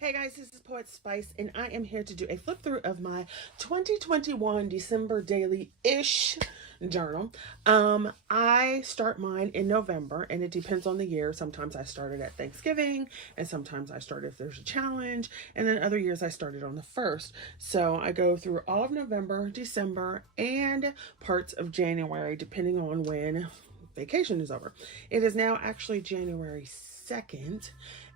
Hey guys, this is Poet Spice, and I am here to do a flip through of my 2021 December daily-ish journal. I start mine in November, and it depends on the year. Sometimes I started at Thanksgiving, and sometimes I start if there's a challenge, and then other years I started on the 1st. So I go through all of November, December, and parts of January, depending on when vacation is over. It is now actually January 2nd,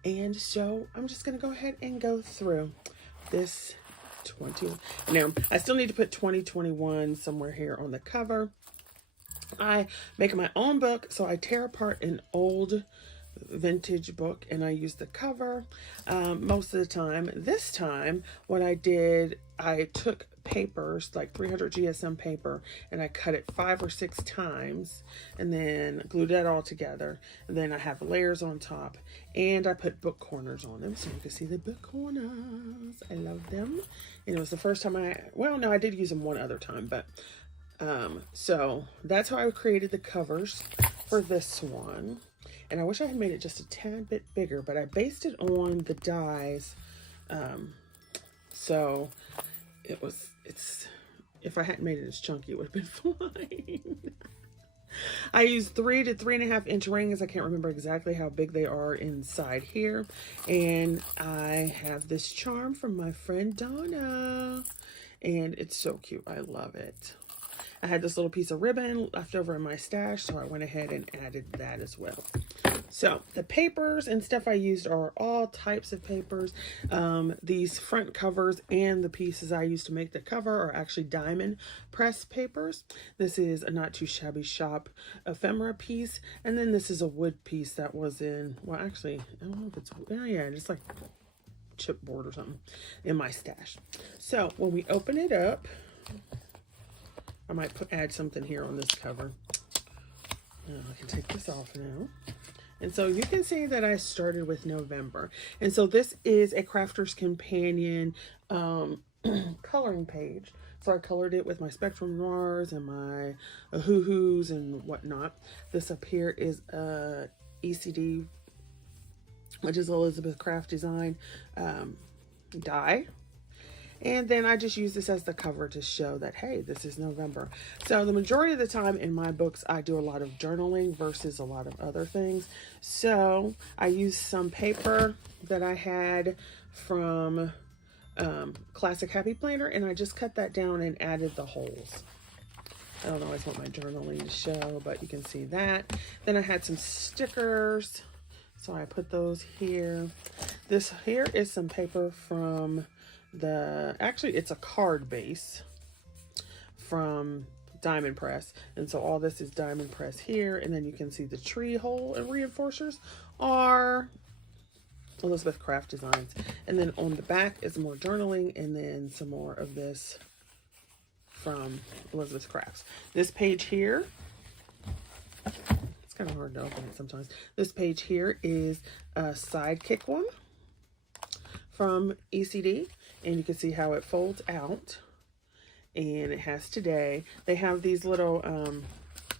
and so I'm just going to go ahead and go through this 21. Now, I still need to put 2021 somewhere here on the cover. I make my own book, so I tear apart an old vintage book and I use the cover most of the time. This time, what I did, I took papers, like 300 GSM paper, and I cut it 5 or 6 times and then glued that all together. And then I have layers on top, and I put book corners on them so you can see the book corners. I love them. And it was the first time I did use them one other time, but so that's how I created the covers for this one. And I wish I had made it just a tad bit bigger, but I based it on the dies. So if I hadn't made it as chunky, it would have been fine. I used 3 to 3.5 inch rings. I can't remember exactly how big they are inside here. And I have this charm from my friend Donna, and it's so cute. I love it. I had this little piece of ribbon left over in my stash, so I went ahead and added that as well. So the papers and stuff I used are all types of papers. These front covers and the pieces I used to make the cover are actually diamond press papers. This is a Not Too Shabby Shop ephemera piece, and then this is a wood piece that was in, well, actually, I don't know if it's, yeah, just like chipboard or something in my stash. So when we open it up, I might add something here on this cover. I can take this off now. And so you can see that I started with November. And so this is a Crafter's Companion coloring page. So I colored it with my Spectrum Noirs and my Hoo-Hoos and whatnot. This up here is ECD, which is Elizabeth Craft Design die. And then I just use this as the cover to show that, hey, this is November. So the majority of the time in my books, I do a lot of journaling versus a lot of other things. So I used some paper that I had from Classic Happy Planner, and I just cut that down and added the holes. I don't always want my journaling to show, but you can see that. Then I had some stickers, so I put those here. This here is some paper from actually it's a card base from Diamond Press, and so all this is Diamond Press here, and then you can see the tree hole and reinforcers are Elizabeth Craft Designs, and then on the back is more journaling, and then some more of this from Elizabeth Crafts. This page here, it's kind of hard to open it sometimes. This page here is a Sidekick one from ECD, and you can see how it folds out, and it has today. They have these little I'm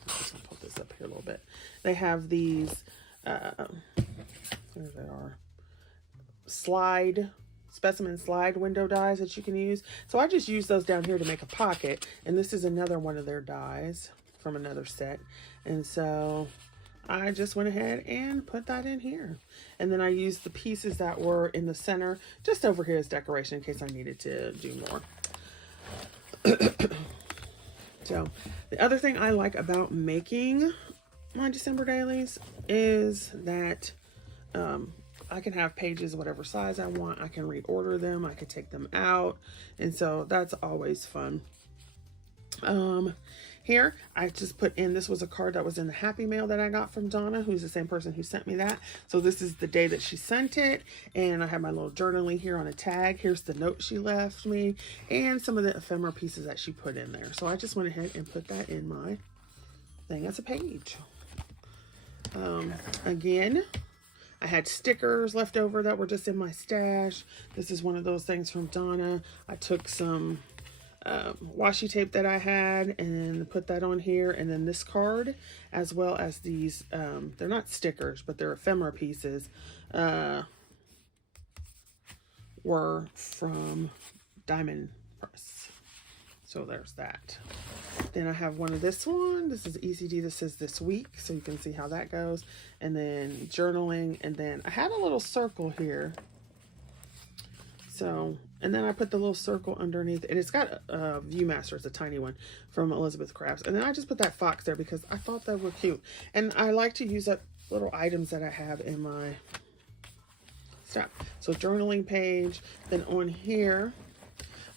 just gonna put this up here a little bit. They have these there they are, specimen slide window dies that you can use. So I just use those down here to make a pocket, and this is another one of their dies from another set, and so I just went ahead and put that in here. And then I used the pieces that were in the center just over here as decoration in case I needed to do more. So the other thing I like about making my December dailies is that I can have pages whatever size I want. I can reorder them. I can take them out. And so that's always fun. Here, I just put in, this was a card that was in the Happy Mail that I got from Donna, who's the same person who sent me that. So this is the day that she sent it, and I have my little journaling here on a tag. Here's the note she left me, and some of the ephemera pieces that she put in there. So I just went ahead and put that in my thing as a page. Again, I had stickers left over that were just in my stash. This is one of those things from Donna. I took some washi tape that I had and put that on here, and then this card, as well as these they're not stickers, but they're ephemera pieces were from Diamond Press. So there's that. Then I have one of this one. This is ECD. This is this week. So you can see how that goes. And then journaling. And then I had a little circle here. So, and then I put the little circle underneath. And it's got a Viewmaster. It's a tiny one from Elizabeth Crafts. And then I just put that fox there because I thought they were cute. And I like to use up little items that I have in my stuff. So journaling page. Then on here,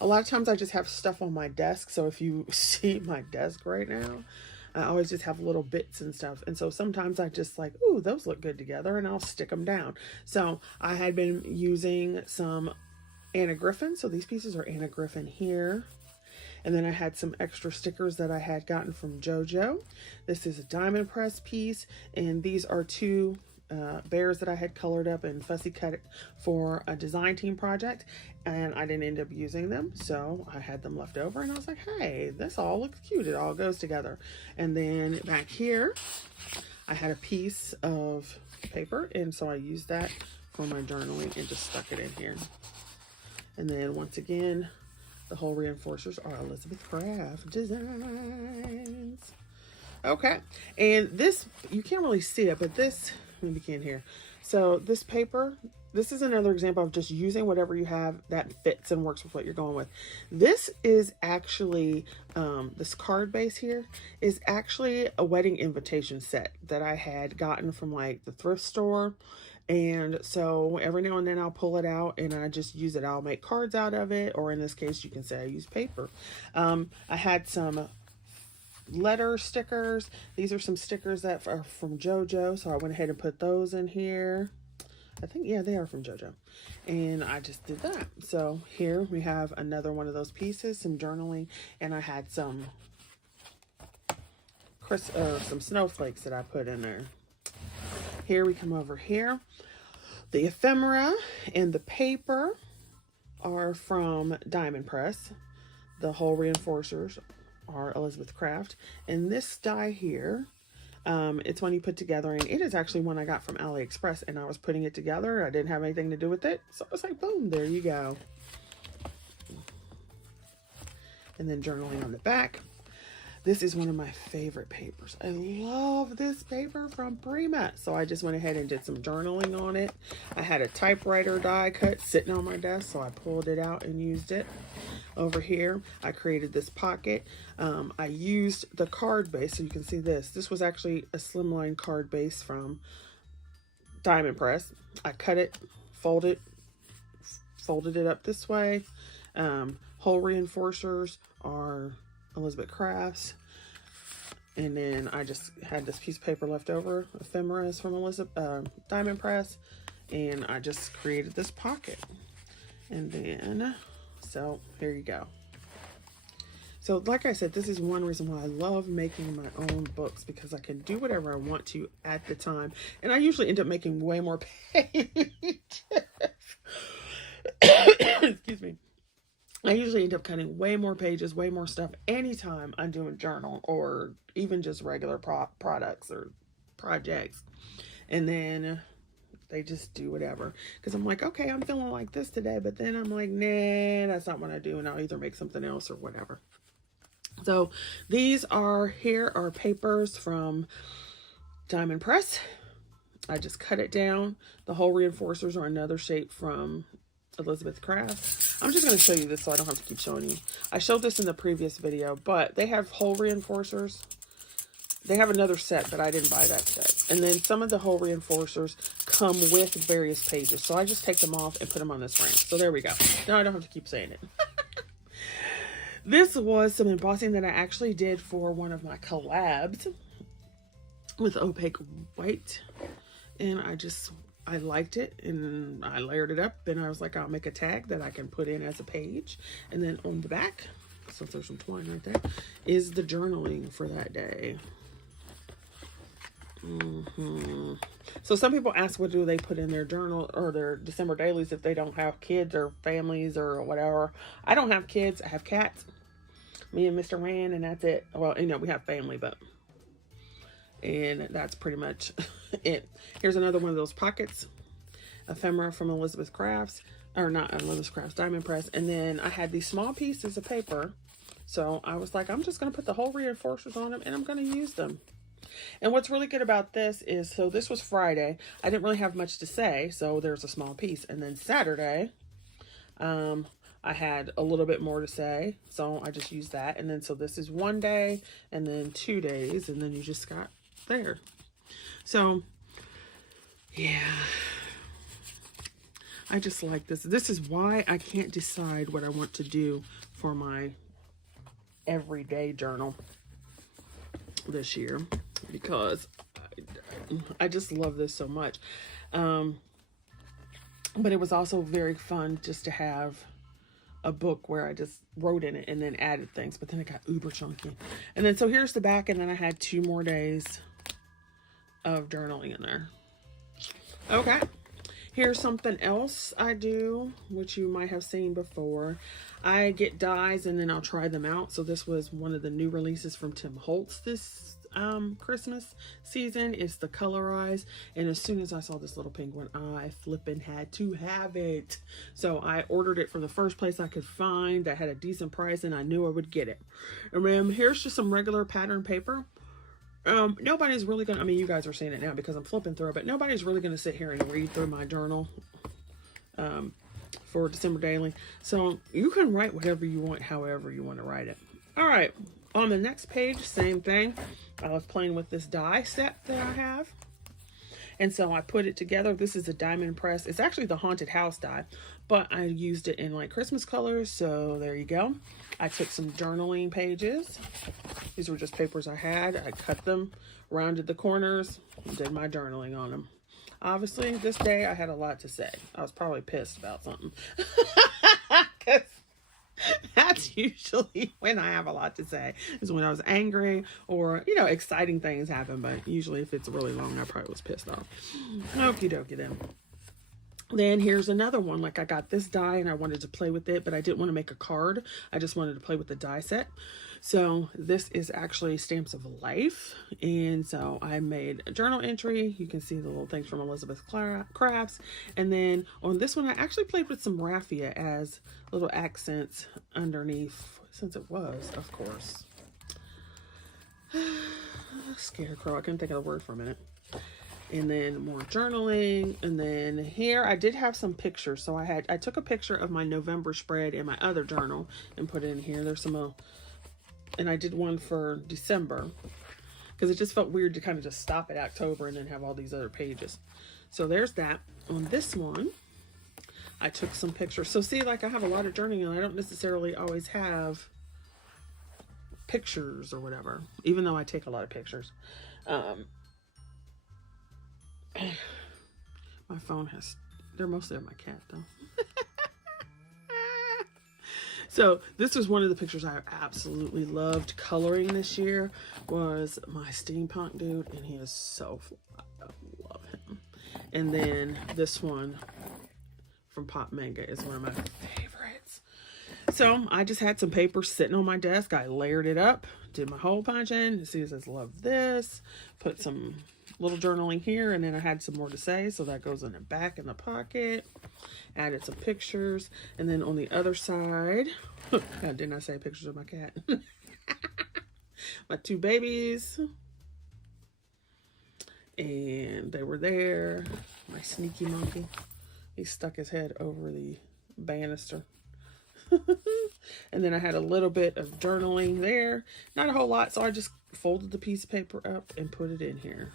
a lot of times I just have stuff on my desk. So if you see my desk right now, I always just have little bits and stuff. And so sometimes I just like, ooh, those look good together, and I'll stick them down. So I had been using some Anna Griffin. So these pieces are Anna Griffin here. And then I had some extra stickers that I had gotten from JoJo. This is a Diamond Press piece. And these are two bears that I had colored up and fussy cut for a design team project, and I didn't end up using them, so I had them left over, and I was like, hey, this all looks cute. It all goes together. And then back here I had a piece of paper, and so I used that for my journaling and just stuck it in here. And then once again, the whole reinforcers are Elizabeth Craft Designs. Okay, and this, you can't really see it, but this, maybe you can hear. So this paper, this is another example of just using whatever you have that fits and works with what you're going with. This is actually, this card base here is actually a wedding invitation set that I had gotten from like the thrift store. And so every now and then I'll pull it out and I just use it. I'll make cards out of it, or in this case, you can say I use paper. I had some letter stickers. These are some stickers that are from JoJo, so I went ahead and put those in here. I think, yeah, they are from JoJo, and I just did that. So here we have another one of those pieces, some journaling, and I had some some snowflakes that I put in there. Here we come over here. The ephemera and the paper are from Diamond Press. The whole reinforcers are Elizabeth Craft, and this die here, it's one you put together, and it is actually one I got from AliExpress, and I was putting it together. I didn't have anything to do with it, so I was like, boom, there you go. And then journaling on the back. This is one of my favorite papers. I love this paper from Prima. So I just went ahead and did some journaling on it. I had a typewriter die cut sitting on my desk, so I pulled it out and used it. Over here, I created this pocket. I used the card base, so you can see this. This was actually a slimline card base from Diamond Press. I cut it, folded it up this way. Whole reinforcers are Elizabeth Crafts, and then I just had this piece of paper left over. Ephemera is from Diamond Press, and I just created this pocket. And then, so here you go. So like I said, this is one reason why I love making my own books, because I can do whatever I want to at the time, and I usually end up making way more pages. Excuse me. I usually end up cutting way more pages, way more stuff anytime I'm doing journal or even just regular products or projects. And then they just do whatever. Because I'm like, okay, I'm feeling like this today. But then I'm like, nah, that's not what I do. And I'll either make something else or whatever. So these are papers from Diamond Press. I just cut it down. The whole reinforcers are another shape from Elizabeth Craft. I'm just going to show you this so I don't have to keep showing you. I showed this in the previous video, but they have whole reinforcers. They have another set, but I didn't buy that set. And then some of the whole reinforcers come with various pages. So I just take them off and put them on this frame. So there we go. Now I don't have to keep saying it. This was some embossing that I actually did for one of my collabs with opaque white. And I liked it, and I layered it up, and I was like, I'll make a tag that I can put in as a page. And then on the back, so there's some twine right there, is the journaling for that day. So some people ask, what do they put in their journal or their December dailies if they don't have kids or families or whatever? I don't have kids. I have cats, me and Mr. Rand, and that's it. Well, you know, we have family, and that's pretty much it. Here's another one of those pockets. Ephemera from Elizabeth Crafts. or not Unlimited Crafts, Diamond Press. And then I had these small pieces of paper. So I was like, I'm just going to put the whole reinforcers on them and I'm going to use them. And what's really good about this is, so this was Friday. I didn't really have much to say, so there's a small piece. And then Saturday, I had a little bit more to say, so I just used that. And then, so this is 1 day, and then 2 days, and then you just got there. So, yeah. I just like this. This is why I can't decide what I want to do for my everyday journal this year, because I just love this so much. But it was also very fun just to have a book where I just wrote in it and then added things, but then it got uber chunky. And then, so here's the back, and then I had 2 more days of journaling in there. Okay. Here's something else I do, which you might have seen before. I get dies and then I'll try them out. So this was one of the new releases from Tim Holtz this Christmas season. It's the Colorize. And as soon as I saw this little penguin, I flippin' had to have it. So I ordered it from the first place I could find that had a decent price, and I knew I would get it. And then here's just some regular pattern paper. Nobody's really gonna, I mean, you guys are seeing it now because I'm flipping through it, but nobody's really gonna sit here and read through my journal for December Daily. So you can write whatever you want, however you want to write it. All right, on the next page, same thing. I was playing with this die set that I have, and so I put it together. This is a diamond press. It's actually the haunted house die, but I used it in like Christmas colors, so there you go. I took some journaling pages. These were just papers I had. I cut them, rounded the corners, and did my journaling on them. Obviously, this day I had a lot to say. I was probably pissed about something. Because that's usually when I have a lot to say, is when I was angry or, you know, exciting things happen. But usually if it's really long, I probably was pissed off. Okie dokie then. Then here's another one. Like, I got this die and I wanted to play with it, but I didn't want to make a card. I just wanted to play with the die set. So this is actually Stamps of Life. And so I made a journal entry. You can see the little things from Elizabeth Crafts. And then on this one, I actually played with some raffia as little accents underneath, since it was, of course, scarecrow. I couldn't think of the word for a minute. And then more journaling. And then here I did have some pictures. So I took a picture of my November spread in my other journal and put it in here. There's some, and I did one for December because it just felt weird to kind of just stop at October and then have all these other pages. So there's that. On this one, I took some pictures. So see, like, I have a lot of journaling and I don't necessarily always have pictures or whatever, even though I take a lot of pictures. My phone has, they're mostly of my cat though. So this was one of the pictures I absolutely loved coloring this year, was my steampunk dude, and he is so fly. I love him. And then this one from Pop Manga is one of my favorites. So I just had some paper sitting on my desk. I layered it up, did my hole punching. See, it says love this, put some little journaling here, and then I had some more to say, so that goes in the back in the pocket. Added some pictures, and then on the other side, didn't I say pictures of my cat? My 2 babies, and they were there. My sneaky monkey, he stuck his head over the banister. And then I had a little bit of journaling there, not a whole lot, so I just folded the piece of paper up and put it in here.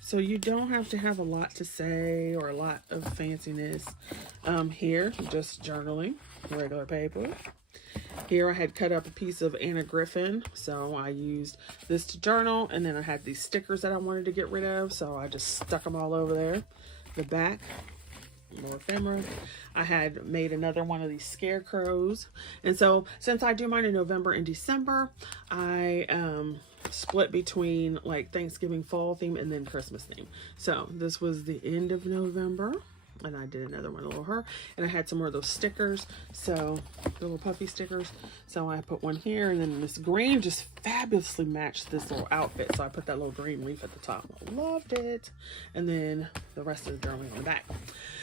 So you don't have to have a lot to say or a lot of fanciness. Here, just journaling, regular paper. Here I had cut up a piece of Anna Griffin, so I used this to journal, and then I had these stickers that I wanted to get rid of, so I just stuck them all over there. The back, more ephemera. I had made another one of these scarecrows, and so since I do mine in November and December, I split between like Thanksgiving fall theme and then Christmas theme. So this was the end of November. And I did another one, a little her. And I had some more of those stickers. So, the little puffy stickers. So I put one here. And then this green just fabulously matched this little outfit. So I put that little green leaf at the top. Loved it. And then the rest of the journaling on the back.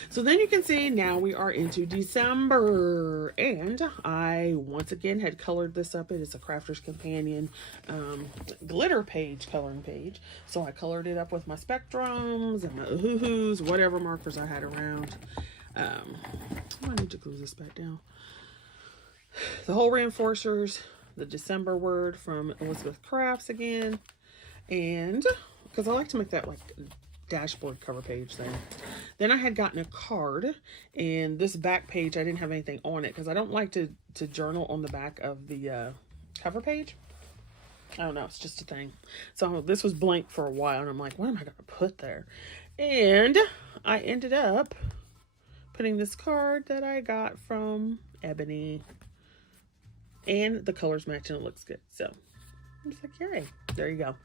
So then you can see now we are into December. And I once again had colored this up. It is a Crafter's Companion glitter page, coloring page. So I colored it up with my spectrums and my hoo-hoos, whatever markers I had around. I need to glue this back down. The whole reinforcers, the December word from Elizabeth Crafts again. And because I like to make that like dashboard cover page thing. Then I had gotten a card, and this back page I didn't have anything on it because I don't like to journal on the back of the cover page. I don't know, it's just a thing. So this was blank for a while, and I'm like, what am I going to put there? And I ended up putting this card that I got from Ebony, and the colors match and it looks good. So I'm just like, yay, there you go.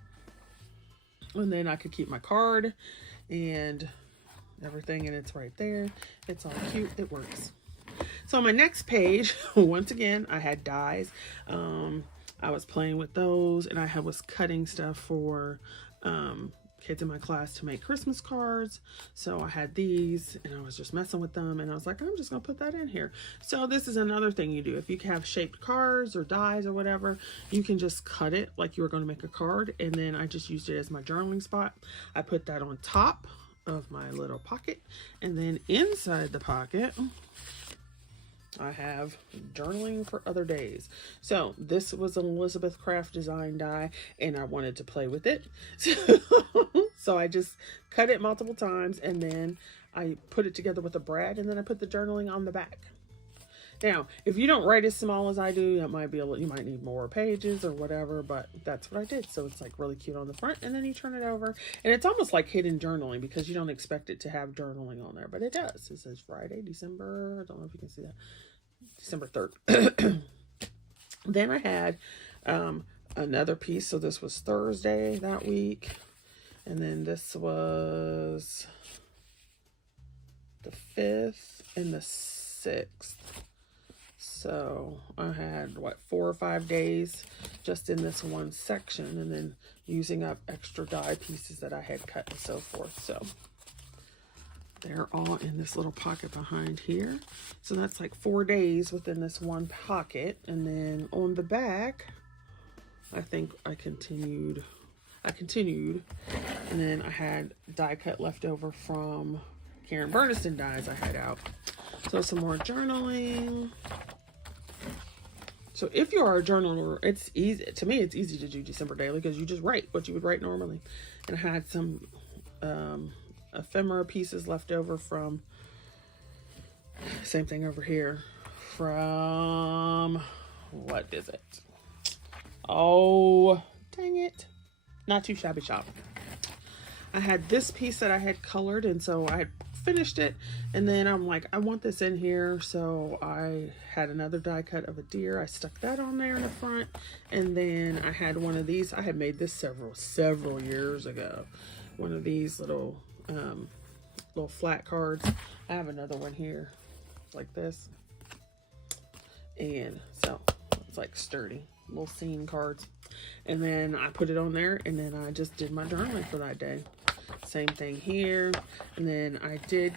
And then I could keep my card and everything, and it's right there. It's all cute. It works. So on my next page, once again, I had dies. I was playing with those, and I was cutting stuff for kids in my class to make Christmas cards. So I had these, and I was just messing with them, and I was like, I'm just gonna put that in here. So this is another thing you do. If you have shaped cards or dies or whatever, you can just cut it like you were going to make a card. And then I just used it as my journaling spot. I put that on top of my little pocket, and then inside the pocket I have journaling for other days. So this was an Elizabeth Craft design die, and I wanted to play with it. So I just cut it multiple times, and then I put it together with a brad, and then I put the journaling on the back. Now, if you don't write as small as I do, it might be you might need more pages or whatever, but that's what I did. So it's like really cute on the front, and then you turn it over, and it's almost like hidden journaling because you don't expect it to have journaling on there, but it does. It says Friday, December, I don't know if you can see that, December 3rd. Then I had another piece. So this was Thursday that week, and then this was the 5th and the 6th. So I had, what, 4 or 5 days just in this one section, and then using up extra die pieces that I had cut and so forth. So they're all in this little pocket behind here. So that's like 4 days within this one pocket. And then on the back, I think I continued. And then I had die cut left over from Karen Burniston dies I had out. So some more journaling. So if you are a journaler, it's easy. To me, it's easy to do December daily because you just write what you would write normally. And I had some ephemera pieces left over from, same thing over here, from, what is it? Oh, dang it. Not Too Shabby Shop. I had this piece that I had colored, and so I had finished it, and then I'm like, I want this in here. So I had another die cut of a deer. I stuck that on there in the front, and then I had one of these. I had made this several years ago. One of these little flat cards. I have another one here like this, and so it's like sturdy little scene cards. And then I put it on there, and then I just did my journaling for that day. Same thing here. And then I did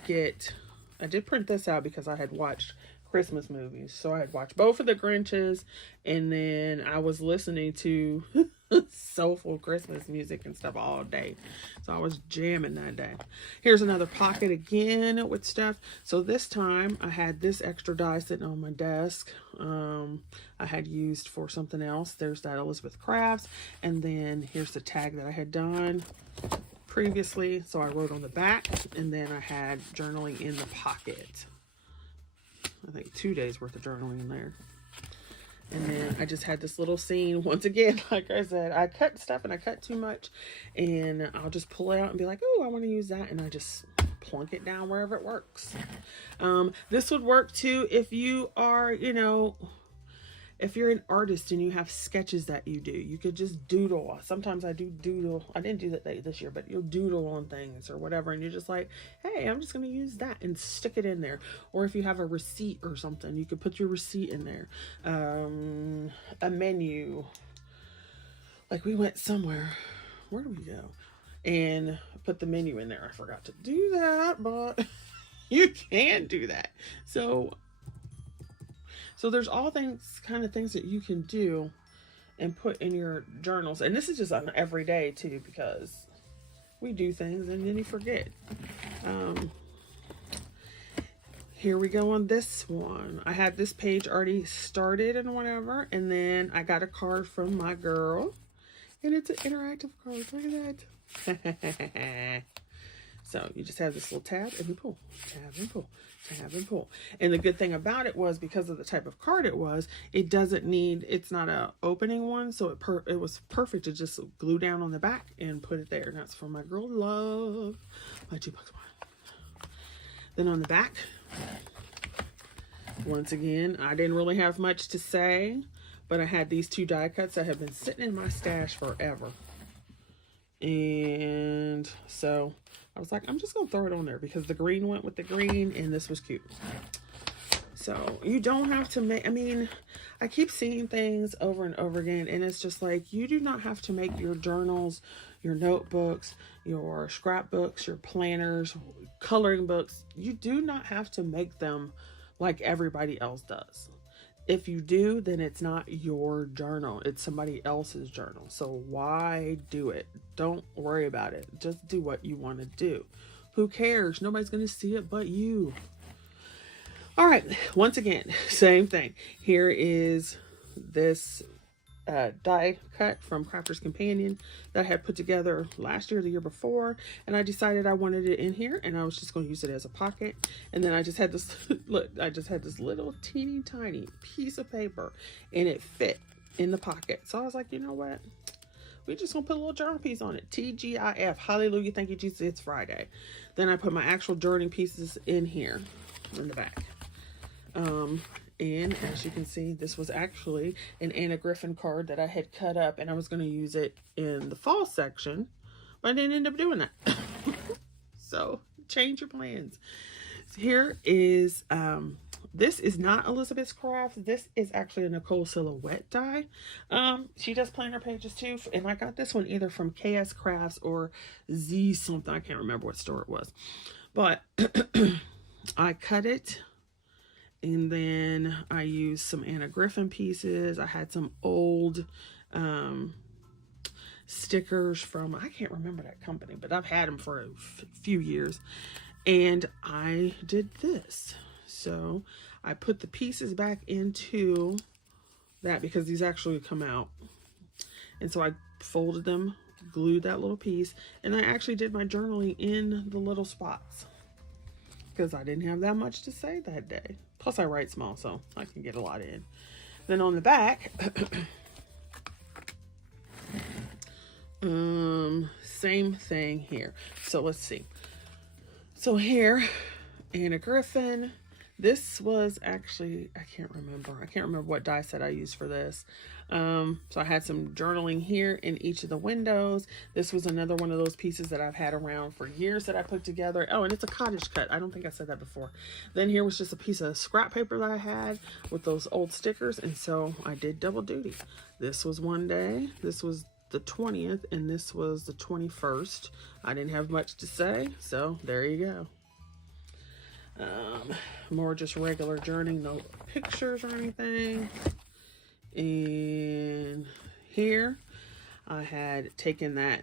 print this out because I had watched Christmas movies. So I had watched both of the Grinches, and then I was listening to soulful Christmas music and stuff all day. So I was jamming that day. Here's another pocket again with stuff. So this time I had this extra die sitting on my desk. I had used for something else. There's that Elizabeth Crafts. And then here's the tag that I had done previously. So I wrote on the back, and then I had journaling in the pocket. I think 2 days worth of journaling in there. And then I just had this little scene. Once again, like I said, I cut stuff and I cut too much, and I'll just pull it out and be like, oh, I want to use that. And I just plunk it down wherever it works. This would work too if you are, if you're an artist and you have sketches that you do, you could just doodle. Sometimes I do doodle. I didn't do that this year, but you'll doodle on things or whatever. And you're just like, hey, I'm just going to use that and stick it in there. Or if you have a receipt or something, you could put your receipt in there. A menu. Like we went somewhere. Where did we go? And put the menu in there. I forgot to do that, but you can do that. So there's all kind of things that you can do and put in your journals. And this is just on every day too, because we do things and then you forget. Here we go on this one. I had this page already started and whatever, and then I got a card from my girl, and it's an interactive card. Look at that. So you just have this little tab and you pull, tab and pull, tab and pull. And the good thing about it was, because of the type of card it was, it doesn't need, it's not a opening one. So it was perfect to just glue down on the back and put it there. And that's for my girl Love, my $2 one. Then on the back, once again, I didn't really have much to say, but I had these 2 die cuts that have been sitting in my stash forever. And so I was like, I'm just gonna throw it on there because the green went with the green and this was cute. So you don't have to make, I mean, I keep seeing things over and over again, and it's just like, you do not have to make your journals, your notebooks, your scrapbooks, your planners, coloring books. You do not have to make them like everybody else does. If you do, then it's not your journal. It's somebody else's journal. So why do it? Don't worry about it. Just do what you want to do. Who cares? Nobody's going to see it but you. All right. Once again, same thing. Here is this die cut from Crafter's Companion that I had put together last year, the year before, and I decided I wanted it in here, and I was just going to use it as a pocket. And then I just had this look, I just had this little teeny tiny piece of paper, and it fit in the pocket. So I was like, you know what, we just gonna put a little journal piece on it. TGIF, hallelujah, thank you Jesus, it's Friday. Then I put my actual journaling pieces in here in the back. And as you can see, this was actually an Anna Griffin card that I had cut up, and I was going to use it in the fall section, but I didn't end up doing that. So change your plans. So here is, this is not Elizabeth's Crafts. This is actually a Nicole Silhouette die. She does planner pages too, and I got this one either from KS Crafts or Z something. I can't remember what store it was, but I cut it. And then I used some Anna Griffin pieces. I had some old stickers from, I can't remember that company, but I've had them for a few years. And I did this. So I put the pieces back into that because these actually come out. And so I folded them, glued that little piece, and I actually did my journaling in the little spots because I didn't have that much to say that day. Plus I write small, so I can get a lot in. Then on the back, same thing here. So let's see. So here, Anna Griffin. This was actually, I can't remember what die set I used for this. So I had some journaling here in each of the windows. This was another one of those pieces that I've had around for years that I put together. Oh, and it's a Cottage Cutz. I don't think I said that before. Then here was just a piece of scrap paper that I had with those old stickers. And so I did double duty. This was one day. This was the 20th, and this was the 21st. I didn't have much to say, so there you go. More just regular journaling, no pictures or anything. And here I had taken that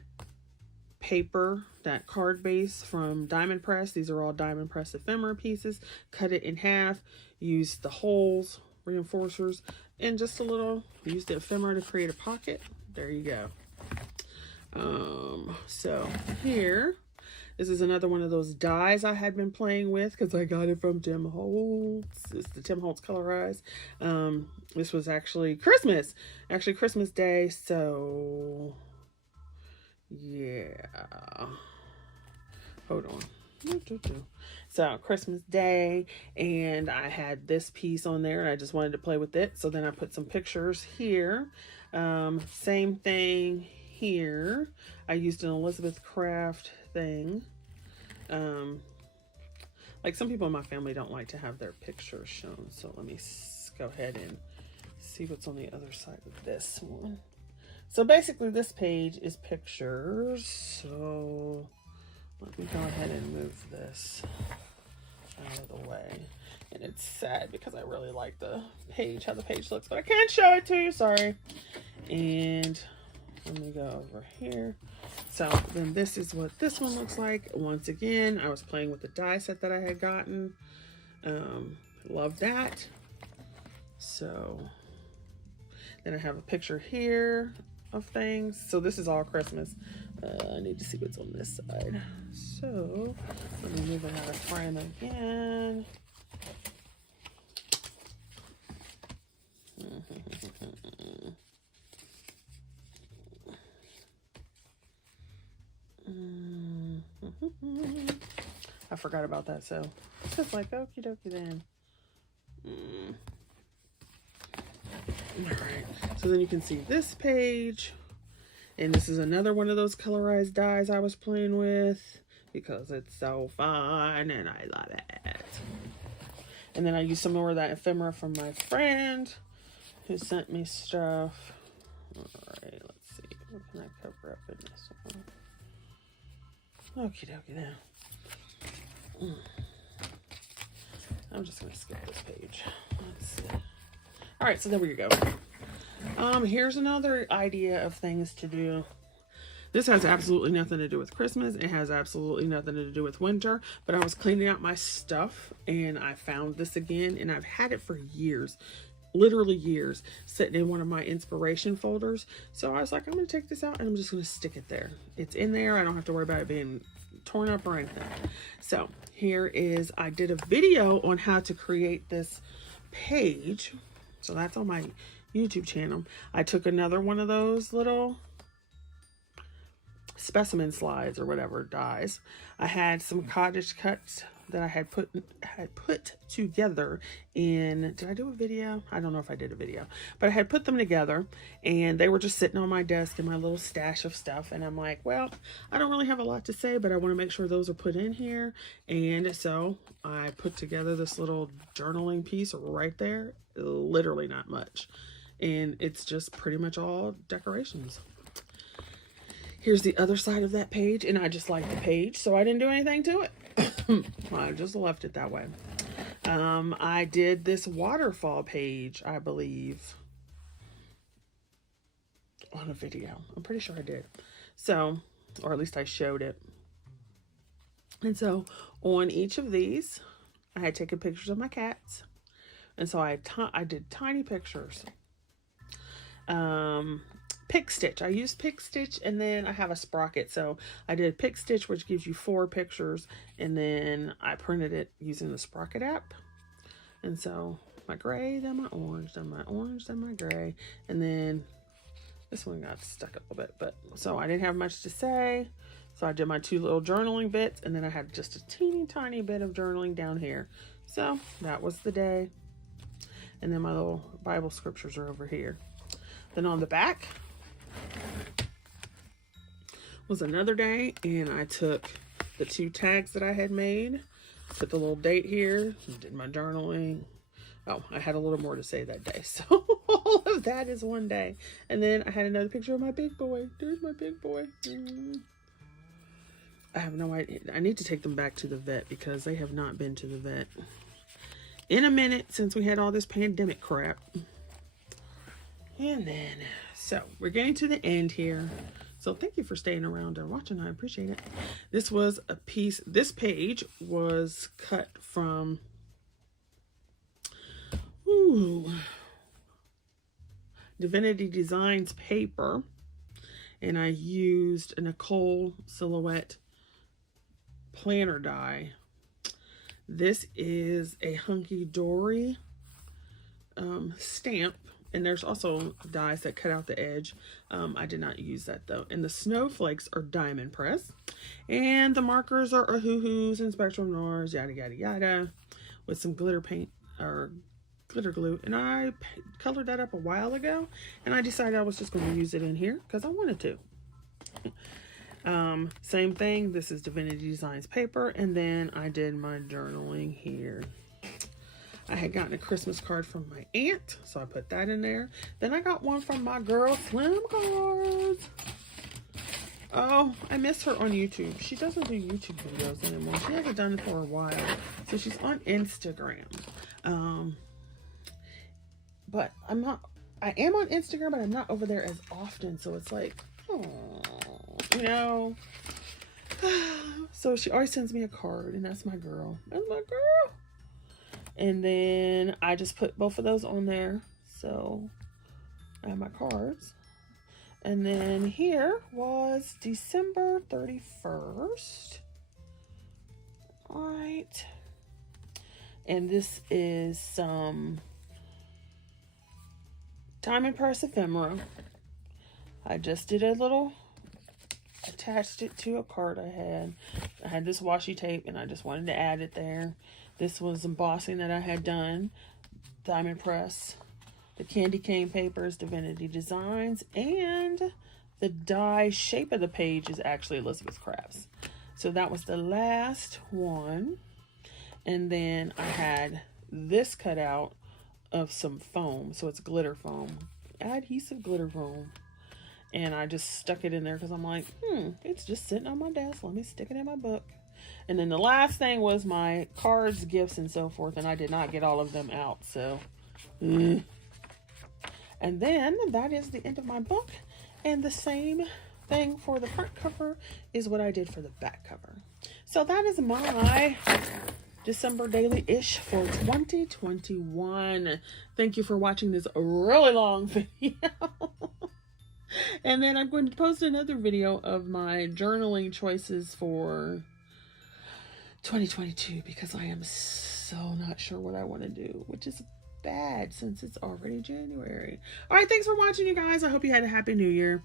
paper, that card base from Diamond Press. These are all Diamond Press ephemera pieces. Cut it in half, used the holes, reinforcers, and just a little, used the ephemera to create a pocket. There you go. So here, this is another one of those dies I had been playing with because I got it from Tim Holtz. It's the Tim Holtz Colorize. This was actually Christmas Day. So yeah, hold on. So Christmas Day, and I had this piece on there and I just wanted to play with it. So then I put some pictures here. Same thing here. I used an Elizabeth Craft thing. Like some people in my family don't like to have their pictures shown. So let me go ahead and see what's on the other side of this one. So basically this page is pictures. So let me go ahead and move this out of the way. And it's sad because I really like the page, how the page looks, but I can't show it to you, sorry. And let me go over here. So then this is what this one looks like. Once again, I was playing with the die set that I had gotten. Love that. So then I have a picture here of things. So this is all Christmas. I need to see what's on this side. So let me move it out of frame again. I forgot about that, so it's just like okie dokie then. Alright, so then you can see this page, and this is another one of those colorized dies I was playing with because it's so fun and I love it. And then I used some more of that ephemera from my friend who sent me stuff. Alright, let's see. What can I cover up in this one? Okie dokie then. I'm just going to skip this page. Let's see. Alright, so there we go. Here's another idea of things to do. This has absolutely nothing to do with Christmas. It has absolutely nothing to do with winter. But I was cleaning out my stuff and I found this again. And I've had it for years. Literally years. Sitting in one of my inspiration folders. So I was like, I'm going to take this out and I'm just going to stick it there. It's in there. I don't have to worry about it being torn up or anything. So here is, I did a video on how to create this page. So that's on my YouTube channel. I took another one of those little specimen slides or whatever dies. I had some Cottage Cutz that I had put together in, did I do a video? I don't know if I did a video, but I had put them together and they were just sitting on my desk in my little stash of stuff. And I'm like, well, I don't really have a lot to say, but I want to make sure those are put in here. And so I put together this little journaling piece right there. Literally not much. And it's just pretty much all decorations. Here's the other side of that page, and I just like the page, so I didn't do anything to it. I just left it that way. I did this waterfall page, I believe, on a video. I'm pretty sure I did. So, or at least I showed it. And so, on each of these, I had taken pictures of my cats. And so I did tiny pictures. Pick stitch. I used pick stitch, and then I have a sprocket. So I did pick stitch, which gives you 4 pictures, and then I printed it using the sprocket app. And so my gray, then my orange, then my orange, then my gray, and then this one got stuck a little bit. But so I didn't have much to say. So I did my 2 little journaling bits, and then I had just a teeny tiny bit of journaling down here. So that was the day. And then my little Bible scriptures are over here. Then on the back was another day, and I took the 2 tags that I had made, put the little date here, did my journaling. Oh, I had a little more to say that day, so all of that is one day. And then I had another picture of my big boy. There's my big boy. I have no idea. I need to take them back to the vet because they have not been to the vet in a minute since we had all this pandemic crap. And then, so we're getting to the end here. So thank you for staying around and watching. I appreciate it. This was a piece, this page was cut from Divinity Designs paper. And I used a Nicole Silhouette planner die. This is a hunky dory stamp. And there's also dies that cut out the edge. I did not use that though. And the snowflakes are diamond press. And the markers are Hoo-Hoos and Spectrum Noirs, yada, yada, yada, with some glitter paint or glitter glue. And I colored that up a while ago, and I decided I was just going to use it in here because I wanted to. Same thing. This is Divinity Designs paper, and then I did my journaling here. I had gotten a Christmas card from my aunt, so I put that in there. Then I got one from my girl, Slim Cards. Oh, I miss her on YouTube. She doesn't do YouTube videos anymore. She hasn't done it for a while. So she's on Instagram. But I am on Instagram, but I'm not over there as often. So it's like, oh, you know. So she always sends me a card, and that's my girl. That's my girl. And then I just put both of those on there. So I have my cards. And then here was December 31st. All right. And this is some Diamond Press ephemera. I just did a little, attached it to a card I had. I had this washi tape and I just wanted to add it there. This was embossing that I had done. Diamond Press. The candy cane papers, Divinity Designs, and the die shape of the page is actually Elizabeth Crafts. So that was the last one. And then I had this cut out of some foam. So it's glitter foam, adhesive glitter foam. And I just stuck it in there because I'm like, it's just sitting on my desk. Let me stick it in my book. And then the last thing was my cards, gifts, and so forth. And I did not get all of them out. So, And then that is the end of my book. And the same thing for the front cover is what I did for the back cover. So that is my December daily-ish for 2021. Thank you for watching this really long video. And then I'm going to post another video of my journaling choices for 2022 because I am so not sure what I want to do, which is bad since it's already January. All right, thanks for watching, you guys. I hope you had a happy new year.